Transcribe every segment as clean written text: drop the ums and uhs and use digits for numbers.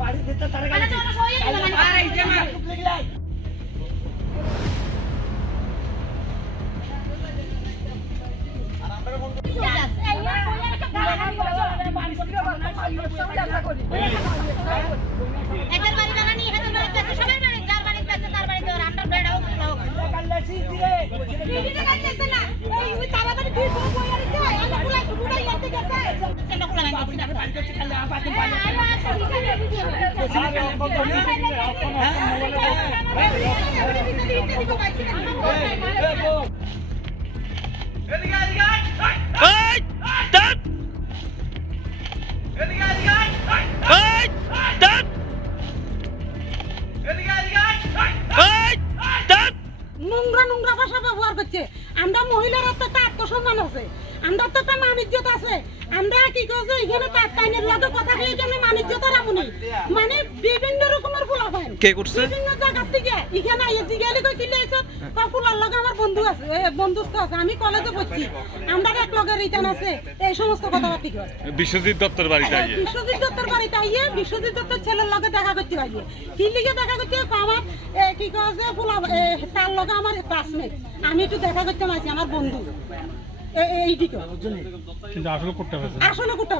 বাড়ি দিতে তার গাড়ি আরে এই যে মা লিখলাই আর আমরা কোন এদের বাড়ি বাগানি এদের বাড়ি কাছে সবার বাড়ি যার বাড়ি কাছে তার বাড়ি তো আমরা বেড়াও কাল্লাসি দিরে ভিডিও কাটতেছ না এই ওই তাড়াতাড়ি ভিড় বড় বই আর যায় আমরা পুরা পুরা ইয়াতে গেছে সেটা পুরা নাই আপনি আমি বাড়ি করতে খালি আপাতত বাড়ি নোংরা নোংরা ভাষা ব্যবহার করছে। আমরা মহিলারা তো একটা আত্মসম্মান আছে, আমরা তো একটা মানিজ্যত আছে। আমরা কি করছে এখানে তার টাইনের লগে কথা বলে জন্য মানিজ্যত রাখুনি, মানে বিভিন্ন রকমের ফুলা পান কে করছে বিভিন্ন জায়গা থেকে এখানে আইয়ে জিগালি কই কিলে আইছ তা ফুলার লগে আমার বন্ধু আছে, বন্ধুত্ব আছে। আমি কলেজে পড়ছি, আমরা এক লগে রিটার্ন আছে, এই সমস্ত কথাবার্তা কয়। বিশ্বজিৎ দত্তর বাড়িতে আইয়ে বিশ্বজিৎ দত্তর বাড়িতে আইয়ে বিশ্বজিৎ দত্তর ছেলের লগে দেখা করতে আইয়ে কি লিগে দেখা করতে আমার কি কছে ফুলা তার লগে আমার ক্লাসমেট, আমি একটু দেখা করতে আইছি আমার বন্ধু এইদিকে কিন্তু আসলে করতে হবে আসলে কুট্টা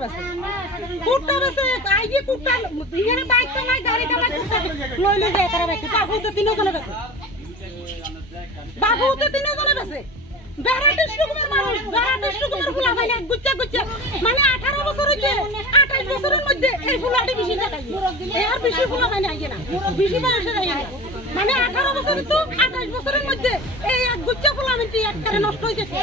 বেছে আইয়ে কুট্টা এখানে বাইক চালাই গাড়ি চালাই কুট্টা লইলে যায় তারা বাইক বাবু তো তিনজনে বেছে বেড়াটিস রকমের মানুষ বেড়াটিস রকমের ফুলা ভাই গুচ্চা গুচ্চা মানে 18 বছর হইছে 28 বছরের মধ্যে এই ফুলাটি বেশি দেখাই আর বেশি ফুলা ভাই আইয়ে না বেশি বয়সে আইয়ে না মানে 18 বছর তো 28 বছরের মধ্যে এই এক গুচ্চা ফুলা আমি একবারে নষ্ট হইতেছে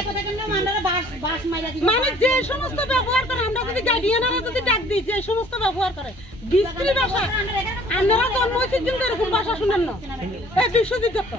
মানে যে সমস্ত ব্যবহার করে আমরা যদি গার্ডিয়ানরা যদি ডাক দিই যে সমস্ত ব্যবহার করে বিশ্রী ভাষা আপনারা জন্ম হয়েছে কিন্তু এরকম ভাষা শুনেন না এই বিশ্বজিৎ দত্ত